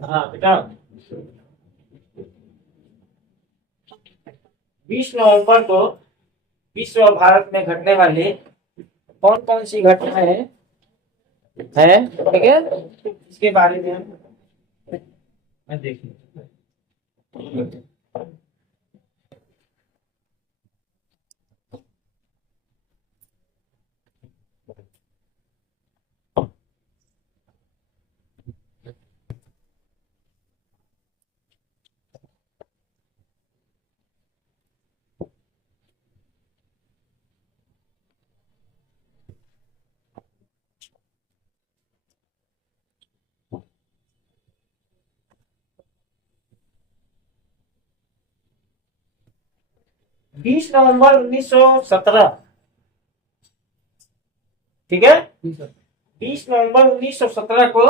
हाँ बेटा, 20 नवंबर को विश्व और भारत में घटने वाली कौन कौन सी घटनाएं हैं, ठीक है, इसके बारे में हम देखेंगे। 20 नवंबर 1917, ठीक है, 20 नवंबर 1917 को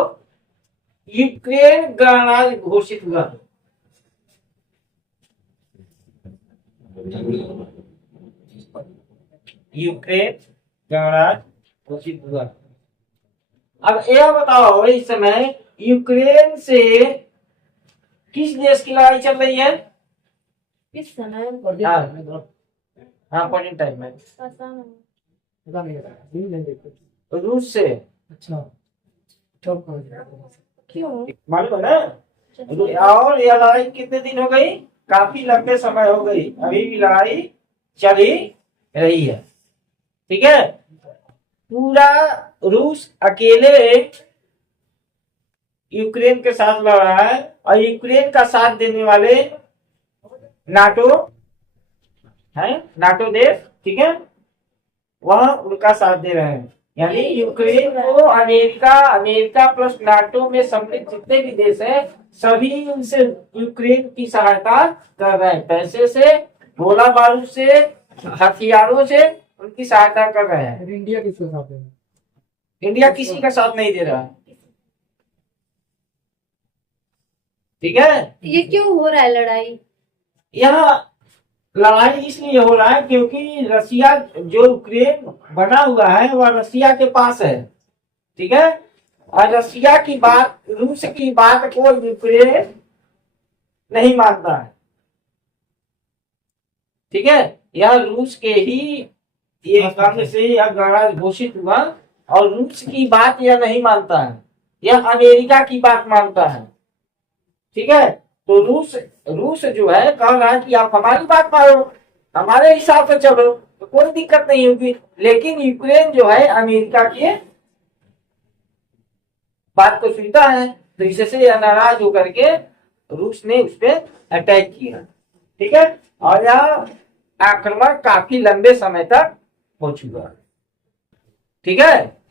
यूक्रेन गणराज्य घोषित हुआ। यूक्रेन गणराज्य घोषित हुआ। अब यह बताओ, इस समय यूक्रेन से किस देश की लड़ाई चल रही है? किस समय? हाँ, प्रेजेंट टाइम में रूस से। अच्छा, क्यों? मालूम है ना? और यह लड़ाई कितने दिन हो गई? काफी लंबे समय हो गई, अभी भी लड़ाई चल ही रही है, ठीक है। पूरा रूस अकेले यूक्रेन के साथ लड़ रहा है, और यूक्रेन का साथ देने वाले नाटो है, नाटो देश, ठीक है, वह उनका साथ दे रहे हैं। यानी यूक्रेन को अमेरिका प्लस नाटो में सम्मिलित जितने भी देश हैं, सभी उनसे यूक्रेन की सहायता कर रहे हैं, पैसे से, गोला बारूद से, हथियारों से उनकी सहायता कर रहे हैं। इंडिया किसके साथ है? इंडिया किसी का साथ नहीं दे रहा, ठीक है। ये क्यों हो रहा है लड़ाई? यह लड़ाई इसलिए हो रहा है क्योंकि रसिया, जो यूक्रेन बना हुआ है, वह रसिया के पास है, ठीक है, और रसिया की बात, रूस की बात को यूक्रेन नहीं मानता है, ठीक है। यह रूस के ही ये कारण से यह गणराज्य घोषित हुआ, और रूस की बात यह नहीं मानता है, यह अमेरिका की बात मानता है, ठीक है। तो रूस जो है कह रहा है कि आप हमारी बात मानो, हमारे हिसाब से चलो, तो कोई दिक्कत नहीं होगी। लेकिन यूक्रेन जो है अमेरिका की बात को सुनता है, तो इससे यह नाराज होकर के रूस ने उस पर अटैक किया, ठीक है। और यह आक्रमण काफी लंबे समय तक हो चुका है, ठीक है।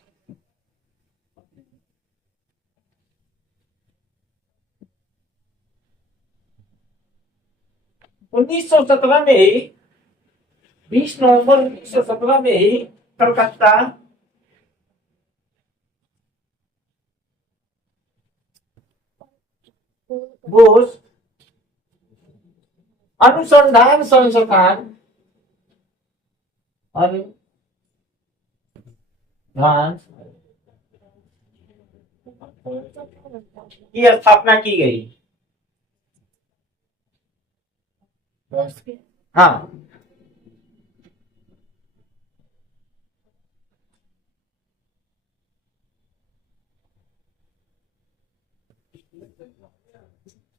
1917 में ही, 20 नवंबर 1917 में ही कलकत्ता बोस अनुसंधान संस्थान की स्थापना की गई। हाँ,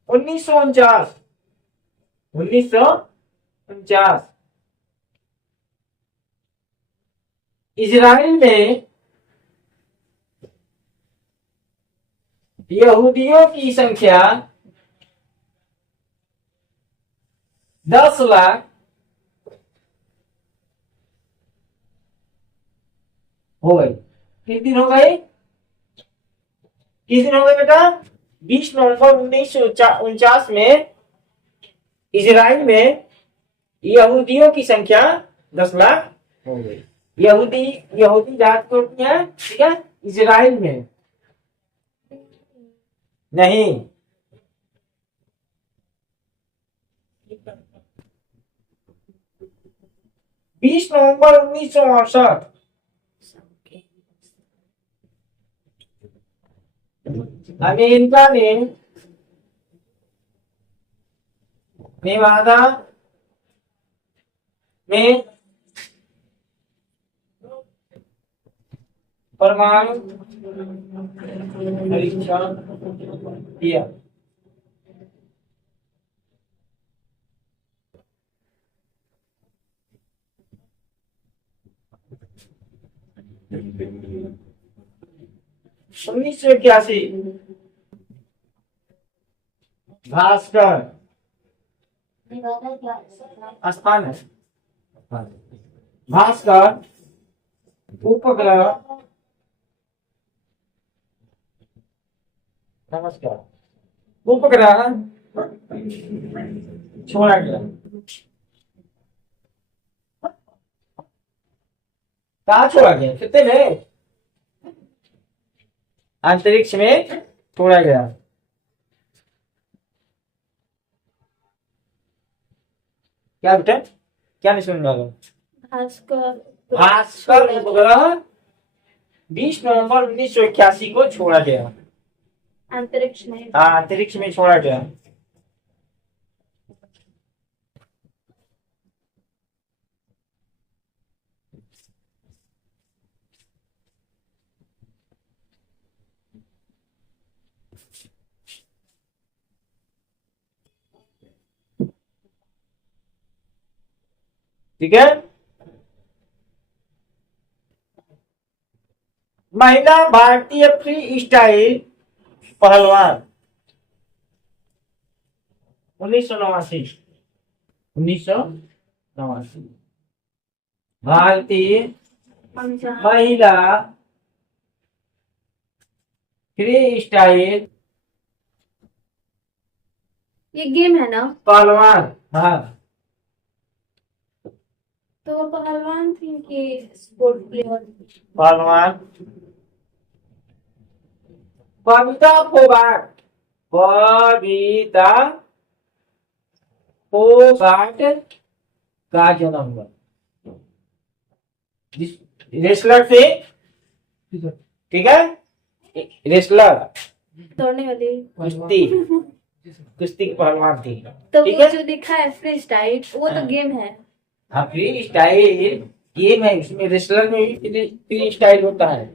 उन्नीस सौ उनचास इजराइल में यहूदियों की संख्या 10 लाख हो गई। किस दिन हो गई? किस दिन हो गई बेटा? 20 नवंबर 1949 में इजराइल में यहूदियों की संख्या 10 लाख हो गई। यहूदी जात को है, ठीक है, इजराइल में नहीं, 20 नवंबर 1968। अमेरिका ने नेवादा में परमाणु परीक्षण किया। उन्नीस सौ इक्यासी भास्कर स्थान है। भास्कर उपग्रह, नमस्कार, उपग्रह छोड़ा गया। कहाँ छोड़ा गया? कितने में? अंतरिक्ष में छोड़ा गया। क्या बेटा? क्या नहीं सुन रहा? भास्कर भास्कर उपग्रह 20 नवंबर 1981 को छोड़ा गया। अंतरिक्ष में। हाँ, अंतरिक्ष में छोड़ा गया। ठीक है। महिला भारतीय फ्री स्टाइल पहलवान 1989। 1989 भारतीय महिला फ्री स्टाइल ये गेम है ना? पहलवान। हाँ, तो वो पहलवान थी कि स्पोर्ट प्लेयर? पहलवान बबीता फोगाट। बबीता फोगाट का जन्म हुआ। रेसलर थे, ठीक है, रेसलर, दौड़ने वाली। कुश्ती, कुश्ती की पहलवान थी। तो ठीक वो है। जो दिखा है फ्री स्टाइल, वो तो गेम है। हाँ, फ्री स्टाइल गेम है, उसमें रेसलर में भी फ्री स्टाइल होता है।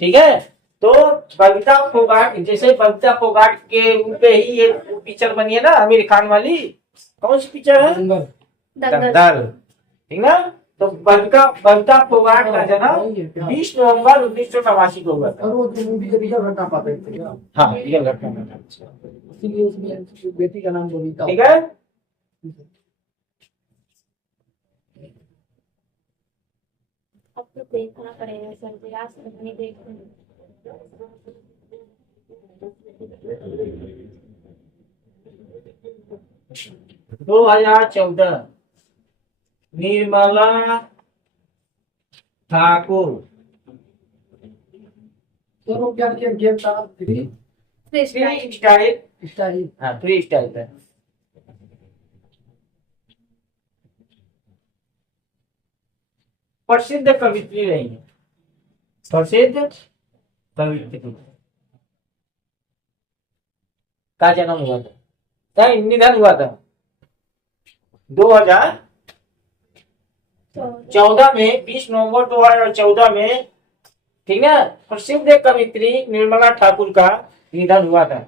ठीक है। तो बबीता फोगाट, जैसे बबीता फोगाट के पे ही ये पिक्चर बनी है ना आमिर खान वाली। कौन सी पिक्चर है? दंगल। दंगल। ठीक ना। तो बबीता फोगाट का जन्म 20 नवंबर 1989 को हुआ था। हाँ, रियल घटना था। इसीलिए उसमें बेटी का नाम बबीता। ठीक है। अब तो देखना पड़ेगा सर जी, आज तक नहीं देखते। 2014 निर्मला ठाकुर। तो वो क्या किया गेम था? Free free style. Style. Style. हाँ, फ्री स्टाइल है। प्रसिद्ध कवित्री रही है। प्रसिद्ध कवित्री का जन्म हुआ था, नहीं, निधन हुआ था 2014 में, 20 नवंबर 2014 में। ठीक है। प्रसिद्ध कवित्री निर्मला ठाकुर का निधन हुआ था।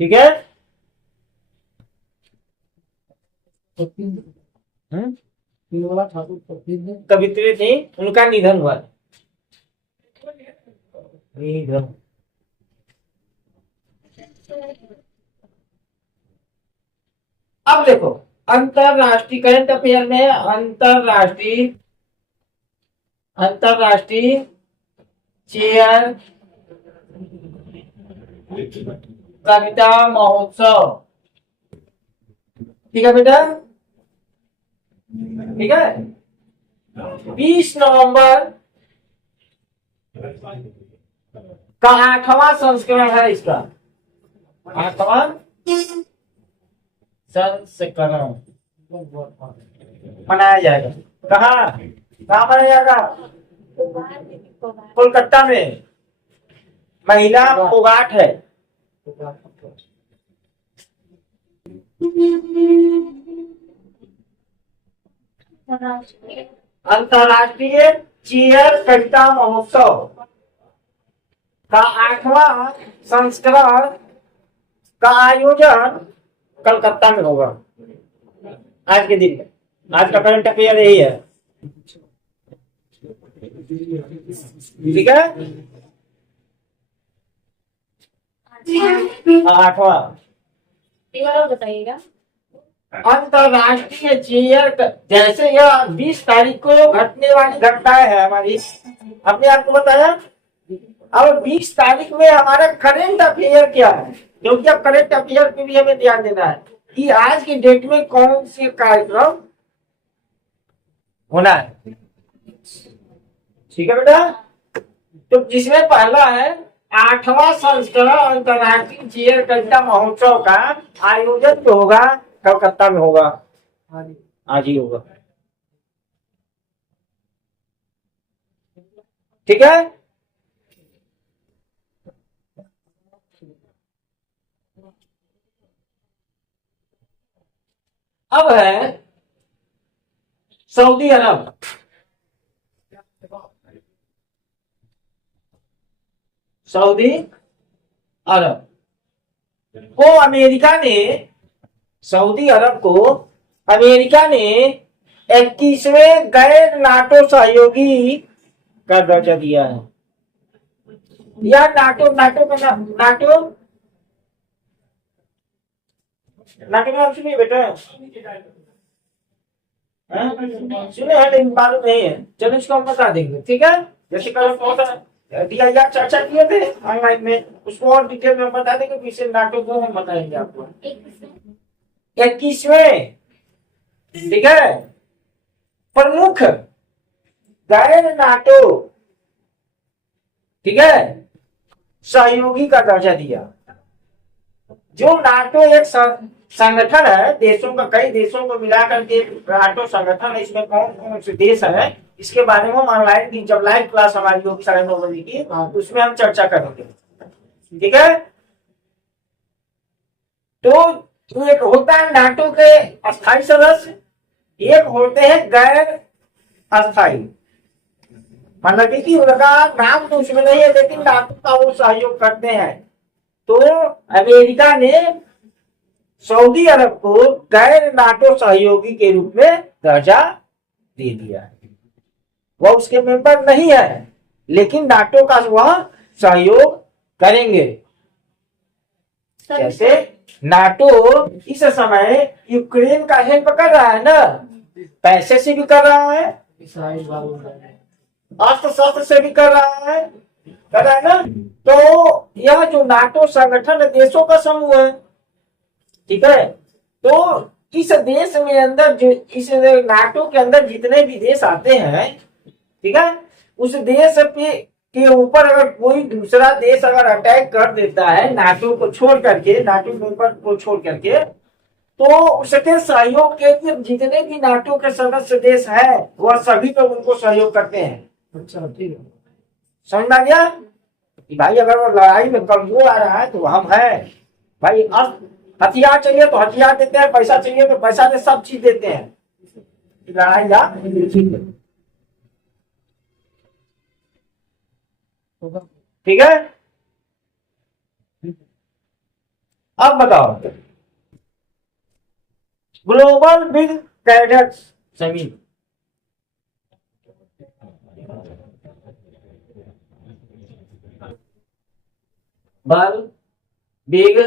ठीक है। निर्मला ठाकुर प्रसिद्ध कवित्री थी, उनका निधन हुआ। निधन। अब देखो, अंतरराष्ट्रीय करंट अफेयर में अंतरराष्ट्रीय चेयर कविता महोत्सव। ठीक है बेटा, ठीक है। 20 नवंबर का 8वां संस्करण है इसका, 8वां संस्करण मनाया जाएगा। कहाँ कहाँ मनाया जाएगा? कोलकाता में। महिला पोगाट है। अंतर्राष्ट्रीय चेयर कविता महोत्सव का 8वां संस्करण का आयोजन कलकत्ता में होगा आज के दिन में। आज का करंट अफेयर यही है, ठीक है। 8वां एक बार और बताइएगा। अंतर्राष्ट्रीय चेयर जैसे यह 20 तारीख को घटने वाली घटनाएं है हमारी, हमने आपको बताया। अब 20 तारीख में हमारा करंट अफेयर क्या है, क्योंकि अब करंट अफेयर पे भी हमें ध्यान देना है कि आज की डेट में कौन से कार्यक्रम होना है। ठीक है बेटा, तो जिसमें पहला है 8वां संस्करण अंतर्राष्ट्रीय चेयर कविता महोत्सव का आयोजन जो होगा कलकत्ता में होगा, आज ही होगा, ठीक है। अब है सऊदी अरब। सऊदी अरब को अमेरिका ने, सऊदी अरब को अमेरिका ने 21वें गैर नाटो सहयोगी का दर्जा दिया है। या नाटो, नाटो का नाम, नाटो नाटो का नाम सुनिए बेटा, सुने हैं लेकिन मालूम नहीं है। चलो इसको हम बता देंगे, ठीक है। जैसे कल दिया चर्चा किए थे ऑनलाइन में, उसको और डिटेल में बता देंगे। पीछे नाटो को हम बताएंगे आपको। 21वें, ठीक है, प्रमुख गैर नाटो, ठीक है, सहयोगी का दर्जा दिया। जो नाटो एक संगठन है, देशों का, कई देशों को मिलाकर के नाटो संगठन है। इसमें कौन कौन से देश है, इसके बारे में हम ऑनलाइन की जब लाइव क्लास हमारी होगी 9:30 बजे की, उसमें हम चर्चा करेंगे, ठीक है। तो एक होता है नाटो के अस्थायी सदस्य, एक होते हैं गैर अस्थायी। मतलब कि उनका नाम तो उसमें नहीं है, लेकिन नाटो का वो सहयोग करते हैं। तो अमेरिका ने सऊदी अरब को गैर नाटो सहयोगी के रूप में दर्जा दे दिया है। वह उसके मेंबर नहीं है, लेकिन नाटो का वह सहयोग करेंगे। जैसे नाटो इस समय यूक्रेन का हेल्प कर रहा है ना, पैसे से भी कर रहा है, अस्त्र शस्त्र से भी कर रहा है ना। तो यह जो नाटो संगठन देशों का समूह है, ठीक है। तो इस देश में अंदर जो इस नाटो के अंदर जितने भी देश आते हैं, ठीक है, उस देश के ऊपर अगर कोई दूसरा देश अगर अटैक कर देता है नाटो को छोड़ करके, नाटो मेंबर को छोड़ करके, तो उसके सहयोग के लिए जितने भी नाटो के सदस्य देश हैं वह सभी लोग उनको सहयोग करते हैं। अच्छा ठीक है, समझ में आ गया कि भाई अगर वो लड़ाई में कमजोर आ रहा है तो हम हैं भाई। हथियार चाहिए तो हथियार देते हैं, पैसा चाहिए तो पैसा दे, सब चीज देते हैं लड़ाई या ठीक है। अब बताओ, ग्लोबल बिग कैडेट्स समिट, बल big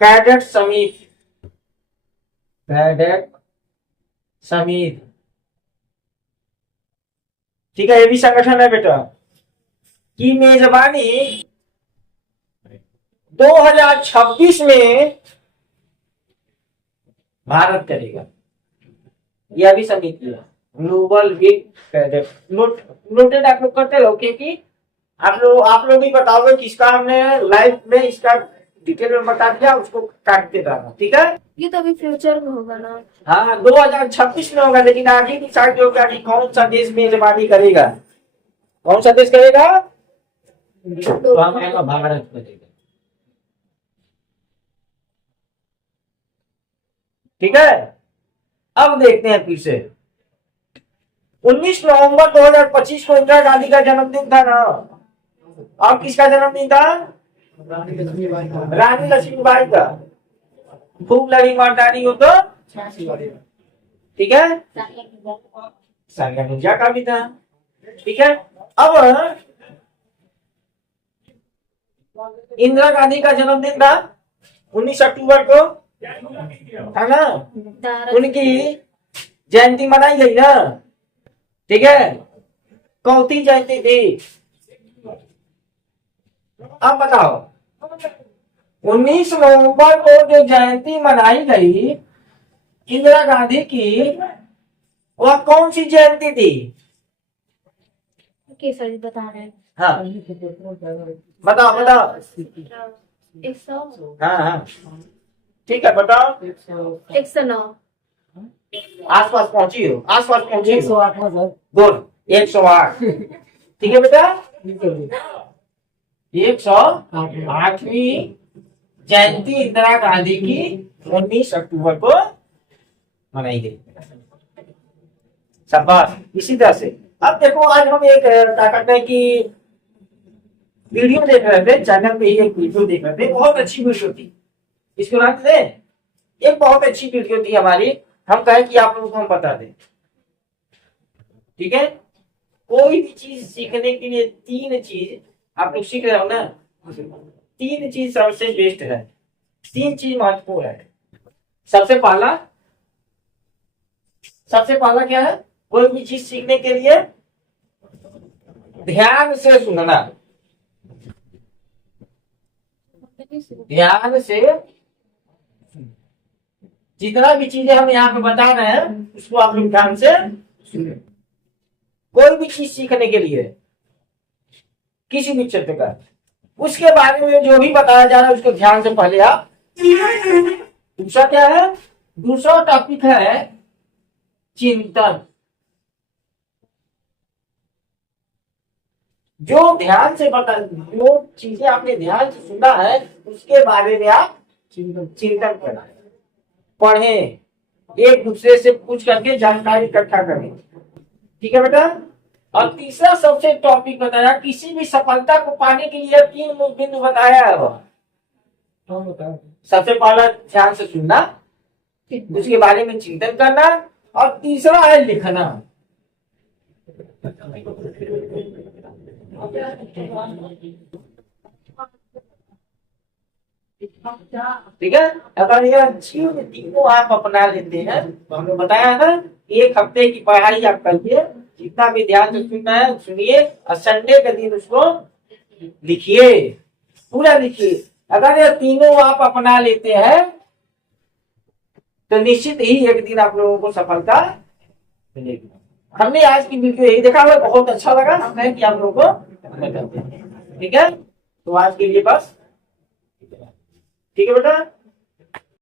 cadet summit, cadet summit ठीक है, ये भी संगठन है बेटा, की मेजबानी 2026 में भारत करेगा। यह भी समिति है, ग्लोबल वीक नोटेड आप लोग करते रहो, क्योंकि आप लोग भी बताओगे किसका हमने लाइव में इसका डिटेल में बता दिया, उसको काटते रहना, ठीक है। ये तो अभी फ्यूचर में होगा ना। हाँ 2026 में होगा, लेकिन आगे डिसाइड होगा कि कौन सा देश मेजबानी करेगा, कौन सा देश करेगा, तो हमारा भारत करेगा, ठीक है। अब देखते हैं फिर से, 19 नवंबर 2025 को इंदिरा गांधी का जन्मदिन था ना, और किसका जन्मदिन था, रानी लक्ष्मीबाई का। रानी लक्ष्मीबाई का। खूब लड़ी मर्दानी हो तो, 86 वाली। ठीक है, सानिया मिर्जा का भी था, ठीक है। अब इंदिरा गांधी का जन्मदिन था 19 अक्टूबर को, है ना, उनकी जयंती मनाई गई ना, ठीक है। कौन सी जयंती थी, अब बताओ। 19 नवंबर को जो जयंती मनाई गई इंदिरा गांधी की, वह कौन सी जयंती थी, सर जी बता रहे हैं। हाँ बताओ बताओ, 100 हाँ हाँ ठीक है बताओ, 109 आसपास पहुंची हो, आसपास पहुंची हो, 108 में सर। गुड 108, ठीक है बेटा। 108वीं जयंती इंदिरा गांधी की 19 अक्टूबर को मनाई गई, शाबाश। इसी तरह से अब देखो, आज हम एक क्या करते हैं कि वीडियो देख रहे थे, चैनल पे ही एक वीडियो देख रहे थे, बहुत अच्छी वीडियो थी, इसको रख दे, एक बहुत अच्छी वीडियो थी हमारी, हम कहे कि आप लोगों को हम बता दें, ठीक है। कोई भी चीज सीखने के लिए 3 चीज आप लोग सीख रहे हो ना, 3 चीज सबसे बेस्ट है, 3 चीज महत्वपूर्ण है। सबसे पहला क्या है, कोई भी चीज सीखने के लिए ध्यान से सुनना, ध्यान से जितना भी चीजें हम यहाँ पे बता रहे हैं उसको आप लोग ध्यान से सुने। कोई भी चीज सीखने के लिए किसी भी क्षेत्र का, उसके बारे में जो भी बताया जा रहा है उसको ध्यान से पहले आप। दूसरा क्या है, दूसरा टॉपिक है चिंतन। जो ध्यान से बता, जो चीजें आपने ध्यान से सुना है उसके बारे में आप चिंतन करें, पढ़ें, एक दूसरे से पूछ करके जानकारी इकट्ठा करें, ठीक है बेटा। और तीसरा सबसे टॉपिक बताया, किसी भी सफलता को पाने के लिए 3 बिंदु बताया है वह। सबसे पहला ध्यान से सुनना, उसके बारे में चिंतन करना, और तीसरा है लिखना। ठीक है, अगर ये तीनों आप अपना लेते हैं तो हमने बताया ना, 1 हफ्ते की पढ़ाई आप करिए, जितना भी ध्यान से सुनना है सुनिए, और संडे के दिन उसको लिखिए, पूरा लिखिए। अगर ये तीनों आप अपना लेते हैं तो निश्चित ही एक दिन आप लोगों को सफलता मिलेगी। हमने आज की वीडियो यही देखा, हमें बहुत अच्छा लगा, हमने कि आप लोगों को, ठीक है। तो आज के लिए बस, ठीक है बेटा।